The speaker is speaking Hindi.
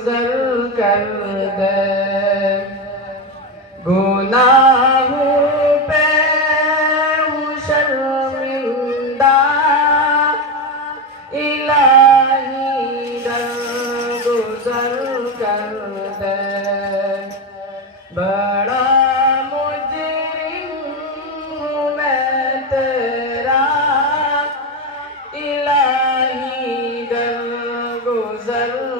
गुजर कर दे। गुनाहों पे हूँ शर्मिंदा। इलाही दर गुजर कर दे। बड़ा गुजर